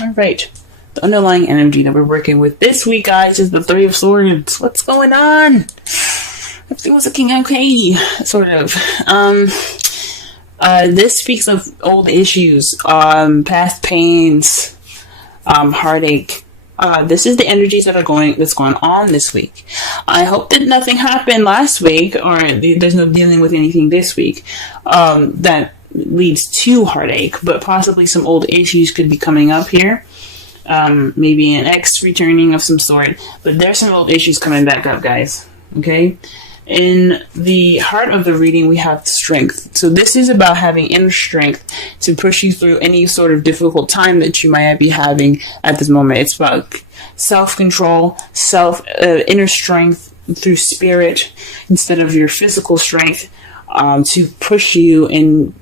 All right. The underlying energy that we're working with this week, guys, is the Three of Swords. What's going on? Everything was looking okay, sort of. This speaks of old issues, past pains, heartache. This is the energies that's going on this week. I hope that nothing happened last week, or there's no dealing with anything this week that leads to heartache, but possibly some old issues could be coming up here. Maybe an ex returning of some sort, but there's some old issues coming back up, guys. Okay? In the heart of the reading, we have strength. So this is about having inner strength to push you through any sort of difficult time that you might be having at this moment. It's about self-control, inner strength through spirit instead of your physical strength, to push you and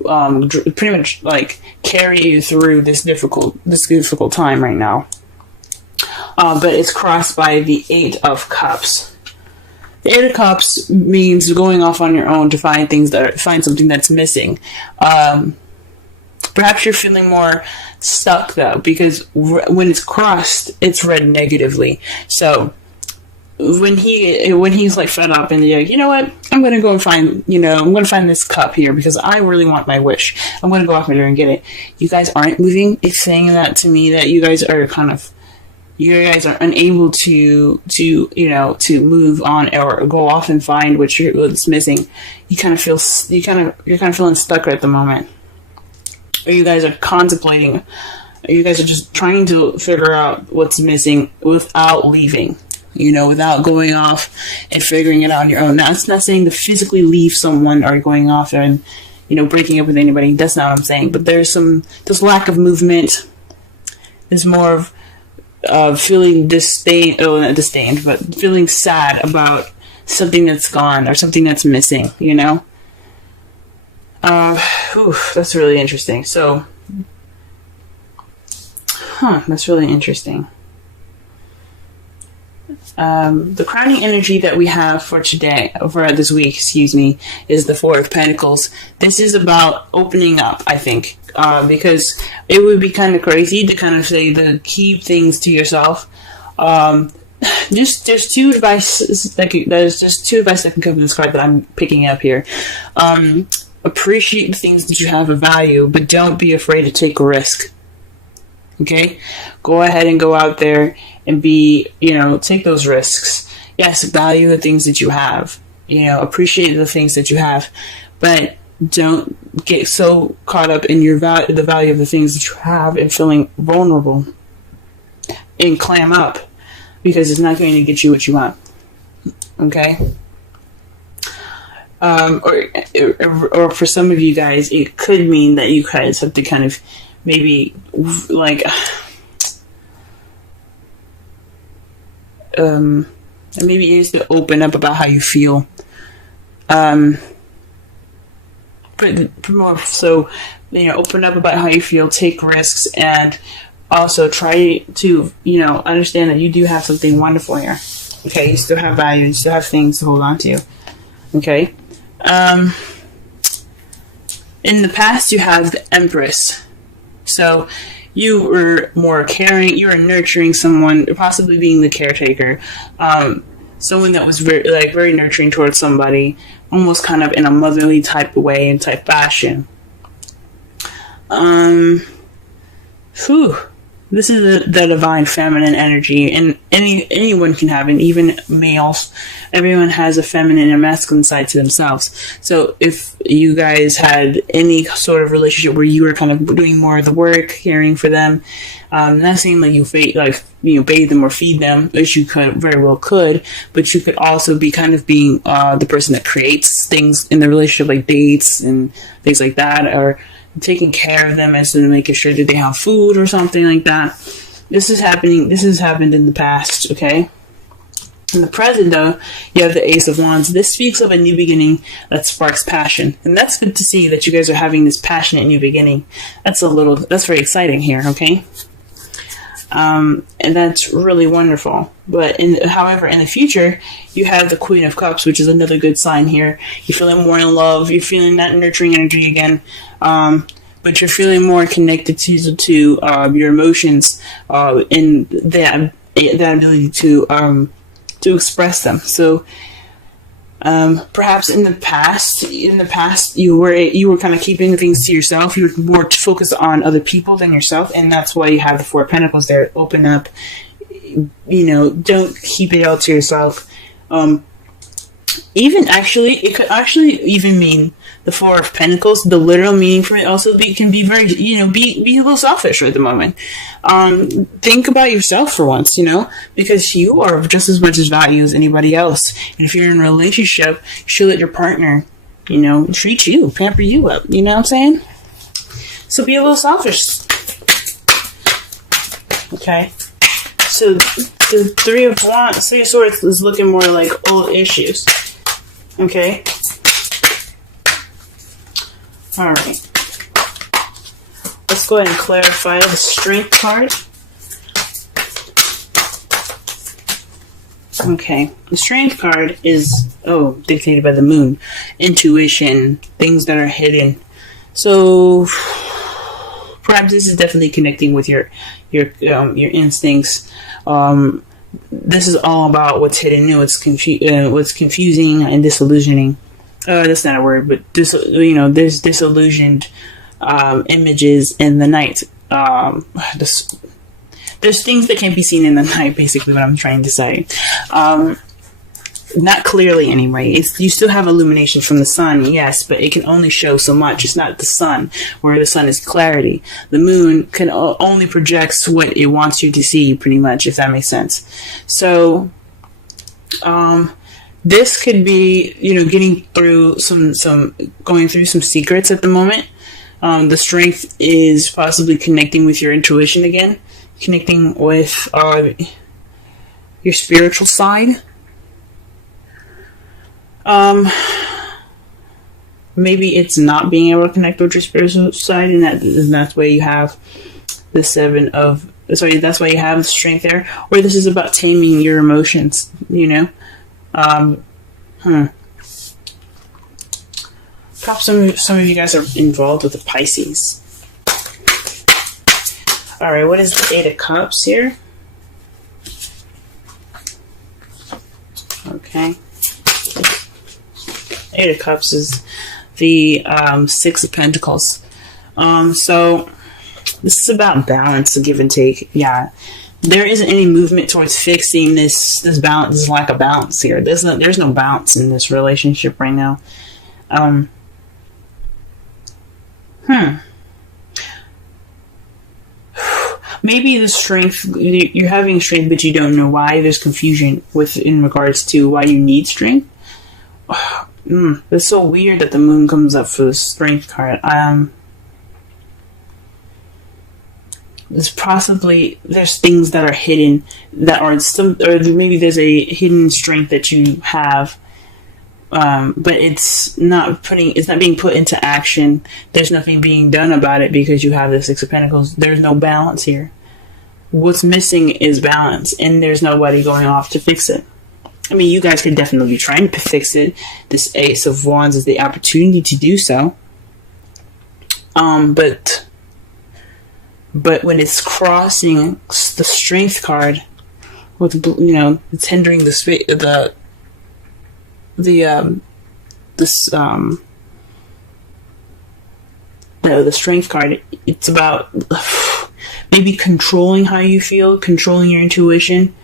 pretty much like carry you through this difficult time right now. But it's crossed by the Eight of Cups. The Eight of Cups means going off on your own to find something that's missing. Perhaps you're feeling more stuck though, because when it's crossed, it's read negatively. So when he's like fed up and you're like, you know what, I'm going to go and find this cup here because I really want my wish. I'm going to go off there and get it. You guys aren't moving. It's saying that to me that you guys are unable to move on or go off and find what's missing. You're kind of feeling stuck at the moment. Or you guys are contemplating, or you guys are just trying to figure out what's missing without leaving. Without going off and figuring it out on your own. Now, it's not saying to physically leave someone or going off and, breaking up with anybody. That's not what I'm saying. But there's lack of movement. There's more of feeling not disdained, but feeling sad about something that's gone or something that's missing, That's really interesting. So, that's really interesting. The crowning energy that we have for this week, is the Four of Pentacles. This is about opening up, I think, because it would be kind of crazy to kind of say to keep things to yourself. There's two advice that can come from this card that I'm picking up here. Appreciate the things that you have of value, but don't be afraid to take a risk. Okay? Go ahead and go out there and take those risks. Yes, value the things that you have. Appreciate the things that you have, but don't get so caught up in the value of the things that you have and feeling vulnerable and clam up, because it's not going to get you what you want. Okay? Or for some of you guys, it could mean that you guys have to kind of maybe like maybe it is to open up about how you feel, but more so, open up about how you feel, take risks, and also try to understand that you do have something wonderful here. Okay, you still have value, you still have things to hold on to. Okay, in the past you have the Empress. So you were more caring, you were nurturing someone, possibly being the caretaker, someone that was very nurturing towards somebody, almost kind of in a motherly type of way and type fashion. This is the divine feminine energy, and anyone can have it, even males. Everyone has a feminine and masculine side to themselves. So if you guys had any sort of relationship where you were kind of doing more of the work, caring for them, not saying that you bathe them or feed them, which you very well could, but you could also be kind of being the person that creates things in the relationship, like dates and things like that, or taking care of them as to making sure that they have food or something like that. This has happened in the past, okay? In the present, though, you have the Ace of Wands. This speaks of a new beginning that sparks passion. And that's good to see that you guys are having this passionate new beginning. That's very exciting here, okay? And that's really wonderful. But however, in the future, you have the Queen of Cups, which is another good sign here. You're feeling more in love. You're feeling that nurturing energy again. but you're feeling more connected to your emotions and that ability to express them. So perhaps in the past you were kind of keeping things to yourself. You were more focused on other people than yourself, and that's why you have the Four of Pentacles there. Open up, don't keep it all to yourself. It could actually even mean the Four of Pentacles. The literal meaning for it also can be very, be a little selfish at the moment. Think about yourself for once, because you are just as much as value as anybody else. And if you're in a relationship, you should let your partner, treat you, pamper you up. You know what I'm saying? So be a little selfish. Okay. So the Three of Swords is looking more like old issues. Okay. All right. Let's go ahead and clarify the Strength card. Okay. The Strength card is dictated by the Moon, intuition, things that are hidden. So perhaps this is definitely connecting with your instincts. This is all about what's hidden, what's confusing and disillusioning. That's not a word, but there's disillusioned images in the night. There's things that can't be seen in the night. Basically, what I'm trying to say. Not clearly anyway. You still have illumination from the sun, yes, but it can only show so much. It's not the sun, where the sun is clarity. The moon can only projects what it wants you to see, pretty much, if that makes sense. So, this could be, getting through going through some secrets at the moment. The Strength is possibly connecting with your intuition again, connecting with your spiritual side. Maybe it's not being able to connect with your spiritual side, and that's why you have the that's why you have the Strength there. Or this is about taming your emotions, Perhaps some of you guys are involved with the Pisces. Alright, what is the Eight of Cups here? Okay. Eight of Cups is the Six of Pentacles. So this is about balance, a give and take. Yeah, there isn't any movement towards fixing this balance. This lack of balance here. There's no balance in this relationship right now. Maybe the Strength, you're having Strength, but you don't know why. There's confusion in regards to why you need Strength. It's so weird that the Moon comes up for the Strength card. There's things that are hidden that are or maybe there's a hidden strength that you have, but it's not being put into action. There's nothing being done about it because you have the Six of Pentacles. There's no balance here. What's missing is balance, and there's nobody going off to fix it. I mean, you guys could definitely be trying to fix it. This Ace of Wands is the opportunity to do so. But when it's crossing the Strength card, with it's hindering the Strength card. It's about maybe controlling how you feel, controlling your intuition.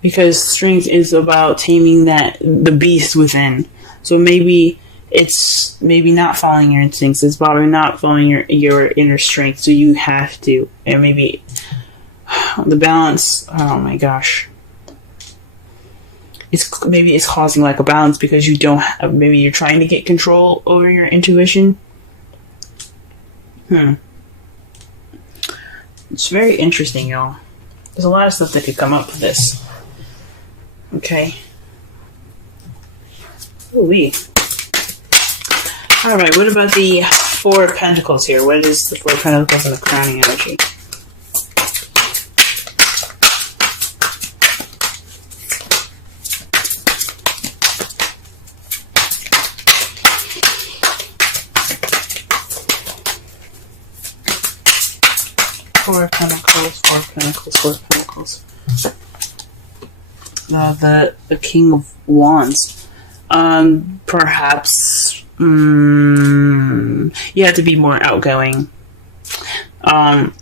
Because Strength is about taming the beast within. So maybe it's not following your instincts. It's probably not following your inner strength. So you have to. And maybe the balance. Oh my gosh. Maybe it's causing lack of balance because you don't. Maybe you're trying to get control over your intuition. It's very interesting, y'all. There's a lot of stuff that could come up with this. Okay. Ooh-wee. Alright, what about the Four of Pentacles here? What is the Four of Pentacles and the crowning energy? Four of Pentacles, Four of Pentacles, Four of Pentacles. The King of Wands. Perhaps you have to be more outgoing. Like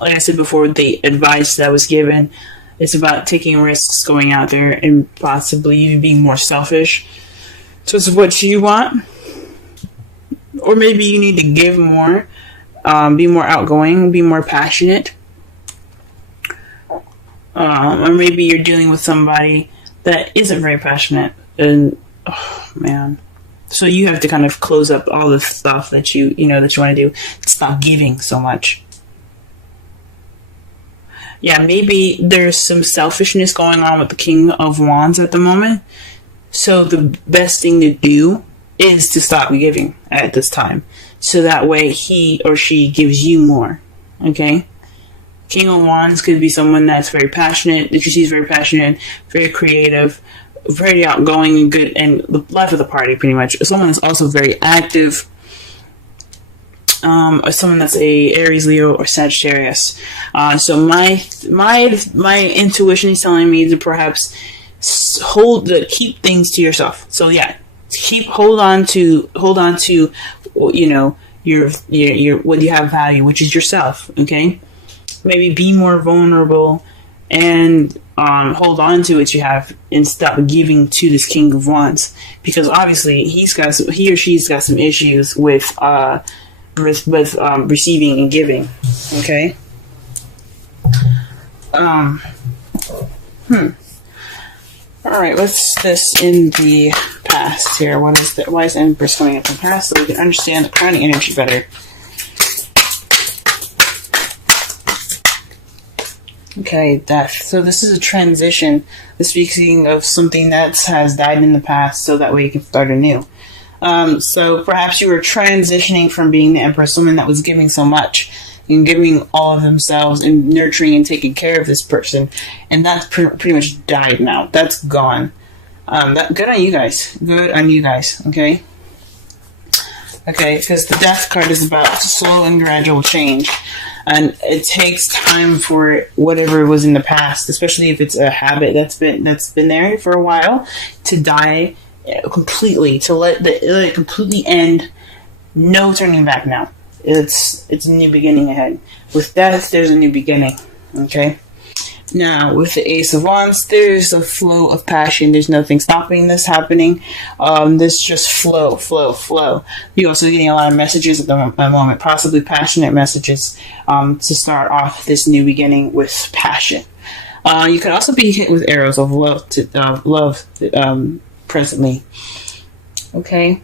I said before, the advice that was given, it's about taking risks, going out there, and possibly even being more selfish. So it's what you want. Or maybe you need to give more, be more outgoing, be more passionate. Or maybe you're dealing with somebody that isn't very passionate. And, oh, man. So you have to kind of close up all the stuff that you want to do. Stop giving so much. Yeah, maybe there's some selfishness going on with the King of Wands at the moment. So the best thing to do is to stop giving at this time. So that way he or she gives you more. Okay? King of Wands could be someone that's very passionate, that you see is very passionate, very creative, very outgoing and good, and the life of the party, pretty much. Someone that's also very active, or someone that's a Aries, Leo, or Sagittarius. So my intuition is telling me to perhaps keep things to yourself. So yeah, hold on to your what you have value, which is yourself. Okay, maybe be more vulnerable and hold on to what you have and stop giving to this King of Wands, because obviously he or she's got some issues with receiving and giving. Okay. All right. What's this in the past here? What is that? Why is Empress coming up in the past, so we can understand the crowning energy better? Okay, death. So this is a transition. This speaking of something that has died in the past, so that way you can start anew. So perhaps you were transitioning from being the Empress, someone that was giving so much and giving all of themselves and nurturing and taking care of this person, and that's pretty much died now. That's gone. Good on you guys. Good on you guys. Okay. Okay, because the Death card is about slow and gradual change. And it takes time for whatever was in the past, especially if it's a habit that's been there for a while, to die completely, to let it completely end. No turning back now. It's a new beginning ahead. With Death, there's a new beginning. Okay. Now, with the Ace of Wands, there's a flow of passion. There's nothing stopping this happening. This just flow. You're also getting a lot of messages at the moment, possibly passionate messages, to start off this new beginning with passion. You could also be hit with arrows of love, presently. Okay.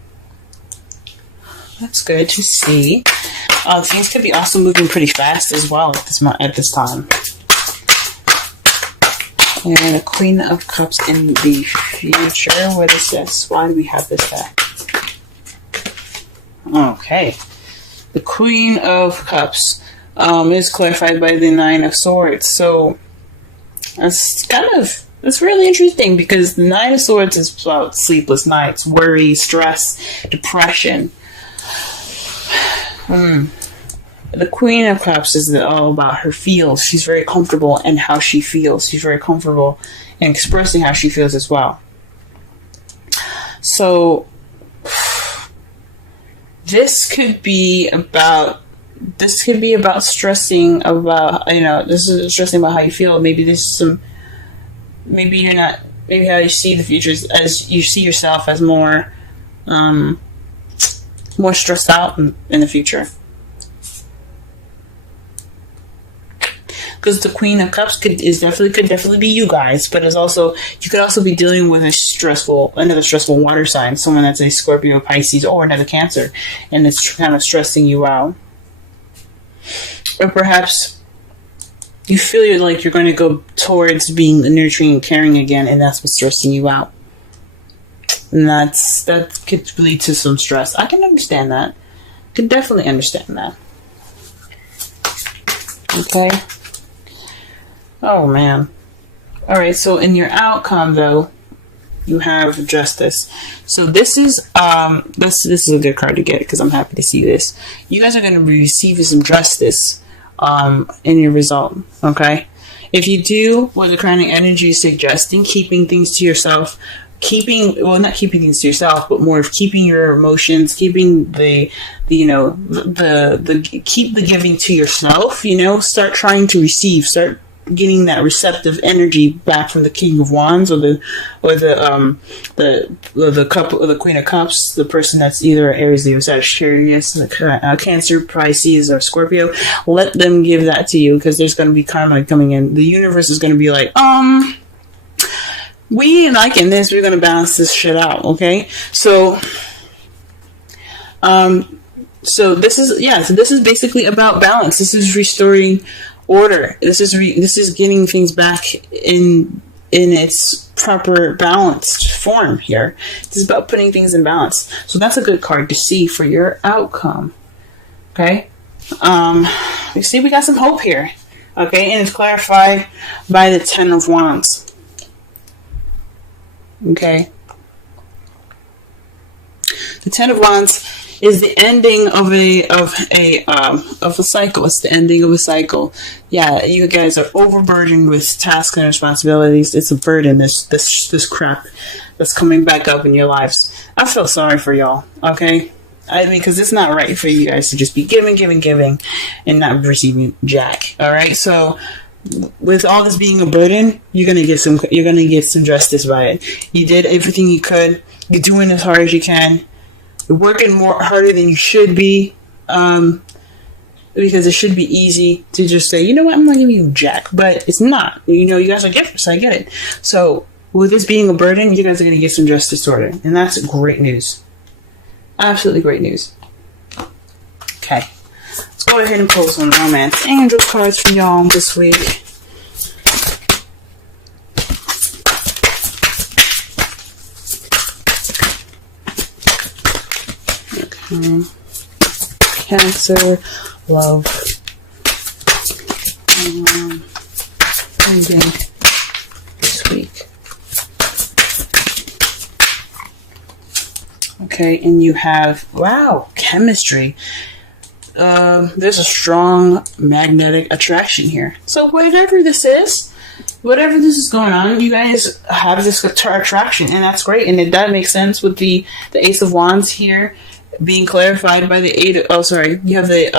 That's good to see. Things could be also moving pretty fast as well at this time. And the Queen of Cups in the future. What is this? Why do we have this back? Okay. The Queen of Cups is clarified by the Nine of Swords. So that's really interesting, because the Nine of Swords is about sleepless nights, worry, stress, depression. The Queen of Cups is all about her feels. She's very comfortable in how she feels. She's very comfortable in expressing how she feels as well. So this could be about stressing about, this is stressing about how you feel. Maybe maybe how you see the future as you see yourself as more stressed out in the future. Because the Queen of Cups could definitely be you guys, but you could also be dealing with another stressful water sign, someone that's a Scorpio, Pisces, or another Cancer, and it's kind of stressing you out. Or perhaps you feel like you're going to go towards being nurturing and caring again, and that's what's stressing you out. And that could lead to some stress. I can understand that. Could definitely understand that. Okay. Oh, man. Alright, so in your outcome, though, you have Justice. So this is a good card to get, because I'm happy to see this. You guys are going to be receiving some justice in your result. Okay, if you do what the crowning energy is suggesting, keeping things to yourself, not keeping things to yourself, but more of keeping your emotions, keeping the keep the giving to yourself. Start trying to receive, start getting that receptive energy back from the King of Wands or the Queen of Cups, the person that's either Aries, Leo, Sagittarius, Cancer, Pisces, or Scorpio. Let them give that to you, because there's going to be karma coming in. The universe is going to be like, we liking this, we're going to balance this shit out. Okay, so this is basically about balance. This is restoring order. This is getting things back in its proper balanced form here. This is about putting things in balance. So that's a good card to see for your outcome. Okay, we see we got some hope here. Okay, and it's clarified by the Ten of Wands. Okay, the Ten of Wands is the ending of a cycle. It's the ending of a cycle. Yeah, you guys are overburdened with tasks and responsibilities. It's a burden. This crap that's coming back up in your lives. I feel sorry for y'all. Okay, I mean, because it's not right for you guys to just be giving, and not receiving jack. All right, so with all this being a burden, you're gonna get some justice by it. You did everything you could. You're doing as hard as you can. You're working harder than you should be, because it should be easy to just say, you know what, I'm not giving you jack, but it's not. You guys are givers, I get it. So with this being a burden, you guys are gonna get some justice order, and that's great news. Absolutely great news. Okay. Let's go ahead and pull some romance angel cards for y'all this week. Okay. Cancer, love, ending this week. Okay, and you have, wow, chemistry. There's a strong magnetic attraction here. So whatever this is going on, you guys have this attraction, and that's great. And that makes sense with the Ace of Wands here being clarified by the you have the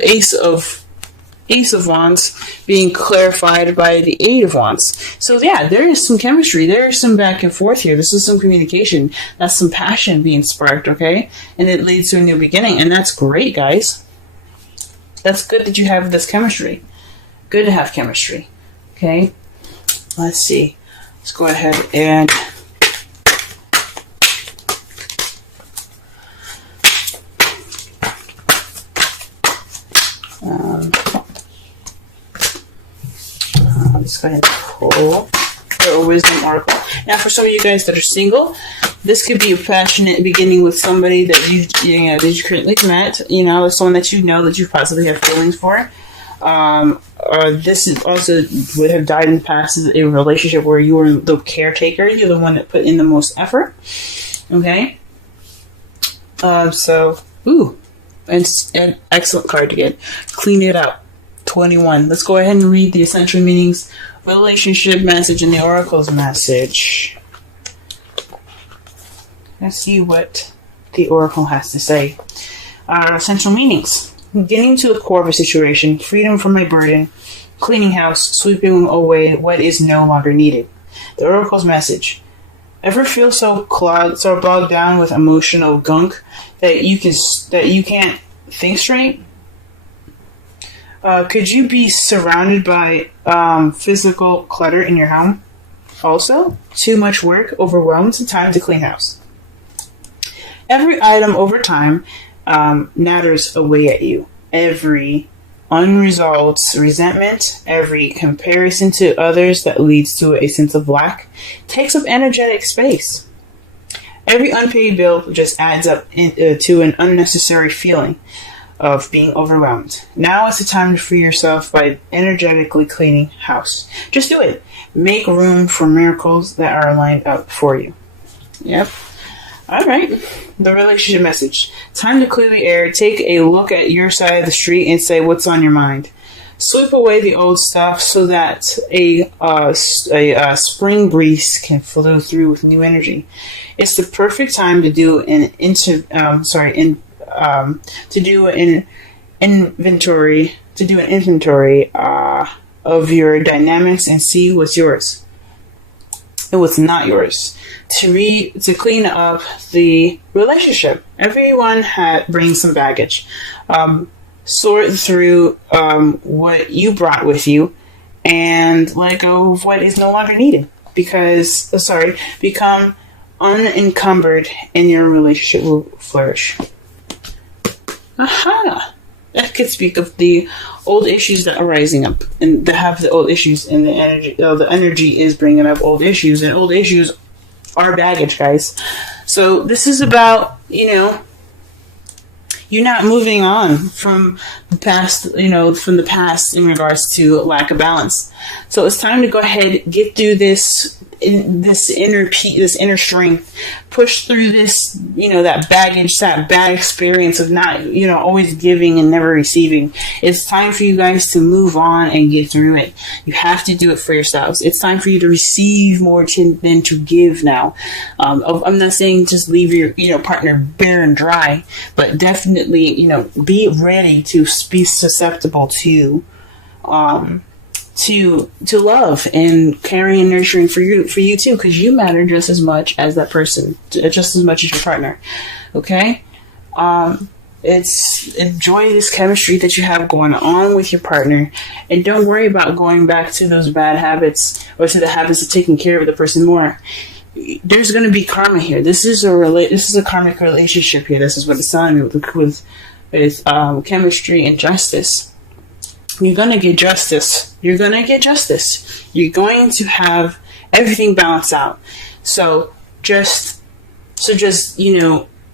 Ace of Wands being clarified by the Eight of Wands. So yeah, there is some chemistry. There is some back and forth here. This is some communication. That's some passion being sparked, okay? And it leads to a new beginning. And that's great, guys. That's good that you have this chemistry. Good to have chemistry. Okay? Let's see. Let's go ahead and let's go ahead and pull a wisdom oracle. Now, for some of you guys that are single, this could be a passionate beginning with somebody that you currently met. Someone that that you possibly have feelings for. Or this is also would have died in the past as a relationship where you were the caretaker. You're the one that put in the most effort. Okay. An excellent card to get. Clean it up. 21. Let's go ahead and read the essential meanings, relationship message, and the oracle's message. Let's see what the oracle has to say. Essential meanings. Getting to the core of a situation, freedom from a burden, cleaning house, sweeping away what is no longer needed. The oracle's message. Ever feel so bogged down with emotional gunk that you can't think straight? Could you be surrounded by physical clutter in your home? Also, too much work overwhelms the time to clean house. Every item over time natters away at you. Every unresolved resentment, every comparison to others that leads to a sense of lack takes up energetic space. Every unpaid bill just adds up to an unnecessary feeling of being overwhelmed. Now is the time to free yourself by energetically cleaning house. Just do it. Make room for miracles that are lined up for you. Yep. All right. The relationship message. Time to clear the air. Take a look at your side of the street and say what's on your mind. Sweep away the old stuff so that a spring breeze can flow through with new energy. It's the perfect time to do an inventory of your dynamics and see what's yours and what's not yours. To clean up the relationship. Everyone brings some baggage. Sort through what you brought with you and let go of what is no longer needed. Become unencumbered and your relationship will flourish. Aha! That could speak of the old issues that are rising up and that have the old issues and the energy. The energy is bringing up old issues, and old issues are baggage, guys. So this is about, you're not moving on from the past, from the past in regards to lack of balance. So it's time to go ahead, get through this inner strength, push through this, that baggage, that bad experience of not, always giving and never receiving. It's time for you guys to move on and get through it. You have to do it for yourselves. It's time for you to receive more than to give now. I'm not saying just leave your, partner bare and dry, but definitely, be ready to be susceptible to love and caring and nurturing for you too, because you matter just as much as that person, just as much as your partner. Okay? Enjoy this chemistry that you have going on with your partner, and don't worry about going back to those bad habits or to the habits of taking care of the person more. There's going to be karma here. This is a karmic relationship here. This is what it's telling me with chemistry and justice. You're going to get justice. You're going to have everything balanced out. So just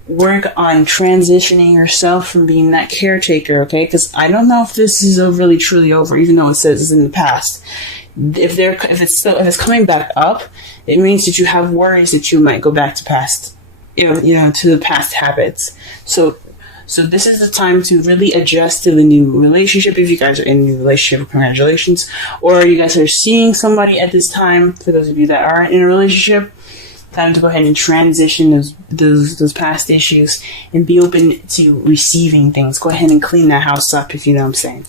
work on transitioning yourself from being that caretaker, okay? Because I don't know if this is really truly over, even though it says it's in the past. If it's coming back up, it means that you have worries that you might go back to past, to the past habits. So this is the time to really adjust to the new relationship. If you guys are in a new relationship, congratulations. Or you guys are seeing somebody at this time, for those of you that aren't in a relationship, time to go ahead and transition those past issues and be open to receiving things. Go ahead and clean that house up, if you know what I'm saying.